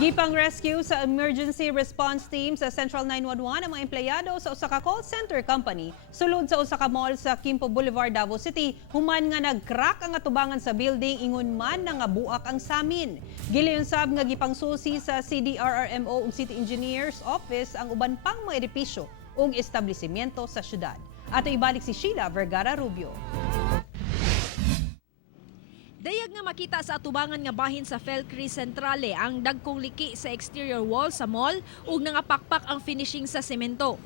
Gipang rescue sa emergency response team sa Central 911 ang mga empleyado sa usa ka call center company sulod sa usa ka mall sa Quimpo Boulevard, Davao City human nga nag-crack ang atubangan sa building ingon man nga buak ang samin. Gilayon sab nga gipang susi sa CDRRMO ug City Engineers Office ang uban pang mga edipisyo ug establishmento sa syudad. Ato ibalik si Sheila Vergara Rubio. Dayag nga makita sa atubangan nga bahin sa Felcree Centrale ang dagkong liki sa exterior wall sa mall ug nangapakpak ang finishing sa semento.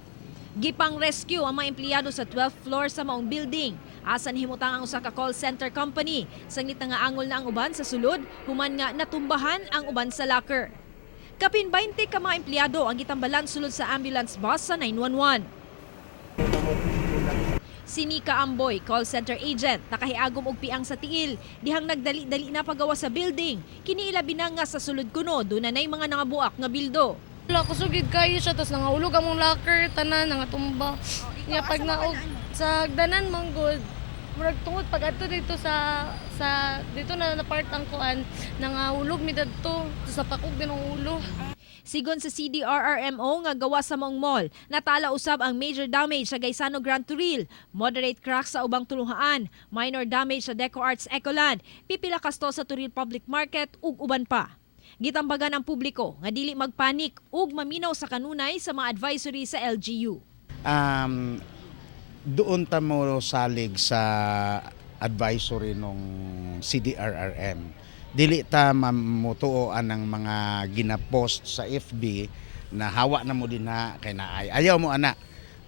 Gipang rescue ang mga empleyado sa 12th floor sa maong building. Asan himutang ang usa ka call center company. Sanglit nga angol na ang uban sa sulod, human nga natumbahan ang uban sa locker. Kapin 20 ka mga empleyado ang gitambalan sulod sa ambulance bus sa 911. Si Nika Amboy, call center agent, nakahiagom og piang sa tiil, dihang nagdali-dali na pagawa sa building. Kiniilabi na nga sa sulod kuno, doon na mga nangabuak nga bildo. Wala ko sugid kayo siya, tapos nangahulog among locker, tanan, nangatumba. Nga pag naog sa hagdanan manggod, murag tungod pag ato dito sa dito na part ang kuan, nangahulog mi dadto, sa pakog din ang ulo. Sigon sa CDRRMO nga gawa sa maong mall, natala usab ang major damage sa Gaisano Grand Turil, moderate crack sa ubang tuluhaan, minor damage sa Deco Arts Ecoland, pipila kasto sa Turil Public Market ug uban pa. Gitambagan ang publiko nga dili magpanik ug maminaw sa kanunay sa mga advisory sa LGU. Doon ta mo salig sa advisory nung CDRRM. Dili ta mamutuoan ng mga ginapost sa FB na hawa na mo din na kay naay. Ayaw mo ana,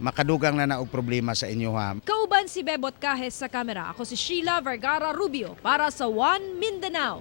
makadugang na naog problema sa inyo ha. Kauban si Bebot Kahes sa kamera. Ako si Sheila Vergara Rubio para sa One Mindanao.